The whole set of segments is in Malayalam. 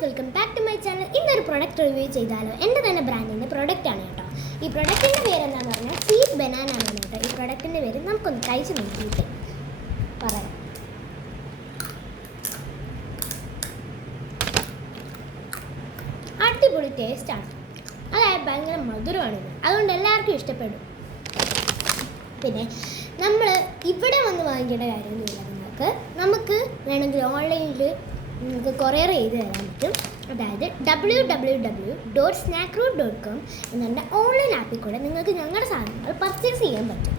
Guys, welcome back to my channel. ഇന്നൊരു പ്രൊഡക്റ്റ് റിവ്യൂ ചെയ്താലോ. എൻ്റെ തന്നെ ബ്രാൻഡിൻ്റെ പ്രൊഡക്റ്റാണ് കേട്ടോ. ഈ പ്രൊഡക്റ്റിൻ്റെ പേര് എന്താണെന്ന് പറഞ്ഞാൽ സ്വീറ്റ് ബനാന ആണ് കേട്ടോ. ഈ പ്രൊഡക്റ്റിൻ്റെ പേര് നമുക്കൊന്ന് കഴിച്ച് നോക്കിയിട്ട് പറയാം. അടിപൊളി ടേസ്റ്റാണ്, അതായത് ഭയങ്കര മധുരമാണ്. അതുകൊണ്ട് എല്ലാവർക്കും ഇഷ്ടപ്പെടും. പിന്നെ നമ്മൾ ഇവിടെ വന്ന് വാങ്ങിക്കേണ്ട കാര്യമൊന്നുമില്ല. നമുക്ക് വേണമെങ്കിൽ ഓൺലൈനിൽ നിങ്ങൾക്ക് കൊറിയർ ചെയ്ത് തരാൻ പറ്റും. അതായത് www.snackroot.com എന്ന ഓൺലൈൻ ആപ്പിൽ കൂടെ നിങ്ങൾക്ക് ഞങ്ങളുടെ സാധനങ്ങൾ പർച്ചേസ് ചെയ്യാൻ പറ്റും.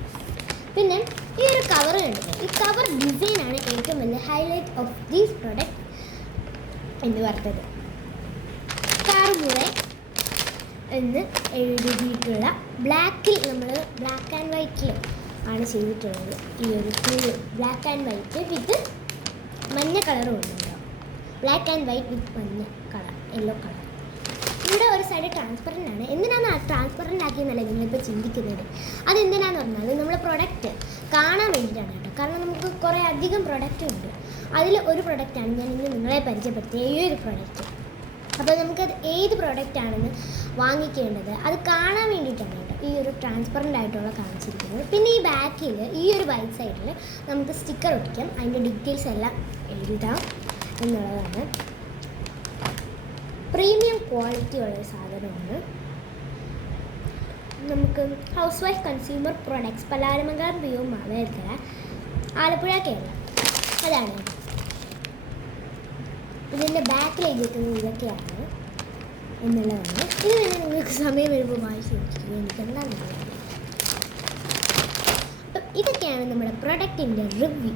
പിന്നെ ഈ ഒരു കവർ കണ്ടിട്ട്, ഈ കവർ ഡിസൈനാണ് ഏറ്റവും വലിയ ഹൈലൈറ്റ് ഓഫ് ദീസ് പ്രൊഡക്റ്റ് എന്ന് പറഞ്ഞത്. കാർമുറെ എന്ന് എഴുതിയിട്ടുള്ള ബ്ലാക്കിൽ, നമ്മൾ ബ്ലാക്ക് ആൻഡ് വൈറ്റിൽ ആണ് ചെയ്തിട്ടുള്ളത്. ഈ ഒരു ഫുൾ ബ്ലാക്ക് ആൻഡ് വൈറ്റ് വിത്ത് മഞ്ഞ കളറും ഉണ്ടല്ലോ. ബ്ലാക്ക് ആൻഡ് വൈറ്റ് വിത്ത് മഞ്ഞ കളർ, യെല്ലോ കളർ. ഇവിടെ ഒരു സൈഡ് ട്രാൻസ്പെറൻ്റ് ആണ്. എന്തിനാണ് ട്രാൻസ്പെറൻ്റ് ആക്കിയെന്നല്ല നിങ്ങളിപ്പോൾ ചിന്തിക്കുന്നത്. അതെന്തിനാന്ന് പറഞ്ഞാൽ നമ്മൾ പ്രൊഡക്റ്റ് കാണാൻ വേണ്ടിയിട്ടാണ് കേട്ടോ. കാരണം നമുക്ക് കുറേ അധികം പ്രൊഡക്റ്റ് ഉണ്ട്. അതിൽ ഒരു പ്രൊഡക്റ്റാണ് ഞാൻ ഇന്ന് നിങ്ങളെ പരിചയപ്പെടുത്തിയ ഈ ഒരു പ്രൊഡക്റ്റ്. അപ്പോൾ നമുക്കത് ഏത് പ്രൊഡക്റ്റാണെന്ന് വാങ്ങിക്കേണ്ടത് അത് കാണാൻ വേണ്ടിയിട്ടാണ് കേട്ടോ ഈ ഒരു ട്രാൻസ്പെറൻ്റ് ആയിട്ടുള്ള കാണിച്ചിരിക്കുന്നത്. പിന്നെ ഈ ബാക്കിൽ ഈ ഒരു വൈറ്റ് സൈഡിൽ നമുക്ക് സ്റ്റിക്കർ ഒട്ടിക്കാം. അതിൻ്റെ ഡീറ്റെയിൽസ് എല്ലാം എഴുതാം എന്നുള്ളതാണ്. പ്രീമിയം ക്വാളിറ്റി ഉള്ള സാധനമാണ്. നമുക്ക് house wife consumer products, Palaramangalam P O Mavelikkara, Alappuzha, Keralam. അതാണ് ഇതിൻ്റെ ബാക്കിൽ എഴുതിയിരിക്കുന്നത്. ഇതൊക്കെയാണ് എന്നുള്ളതാണ്. ഇത് തന്നെ നിങ്ങൾക്ക് സമയം വരുമ്പോൾ വായിച്ച് നോക്കിക്കുക, എനിക്ക് എന്താണെന്ന് അറിയാം. അപ്പം ഇതൊക്കെയാണ് നമ്മുടെ പ്രൊഡക്റ്റിൻ്റെ റിവ്യൂ.